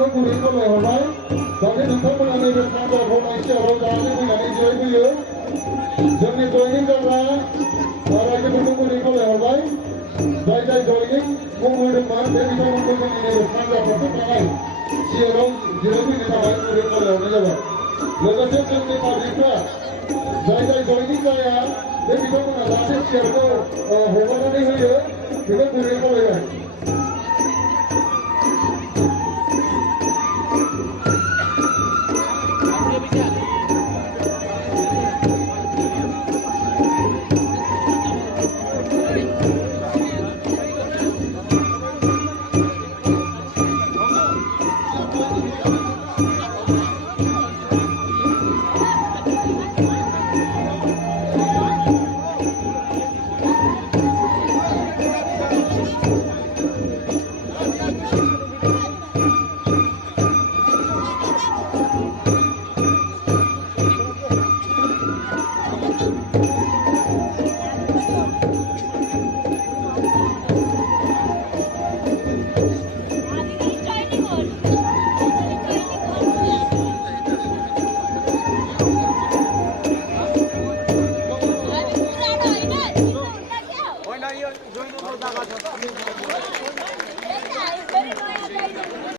बेखौ गुरैखौ लेंहरबाय जाहाथे नोंथांमोना नैबे सानजाखौ नायसेयाव जानानै फैनानै जिरायफैयो जोंनि जयनिं जाग्रा रायजोफोरखौ गुरैखौ लेंहरबाय जाय जाय जयनिं मुं होदोंमोन बे बिथांमोनखौ जोंनि नैबे सानजा फारसे थानाय सियाराव जिरायफैनो थाखाय गुरैखौ लेंहरनाय जाबाय लोगोसे जोंनि पाब्लिकफ्रा जाय जाय जयनिं जाया बे बिथांमोना जाहाथे सियारखौ हगारनानै होयो बेखौ गुरै खावलायबाय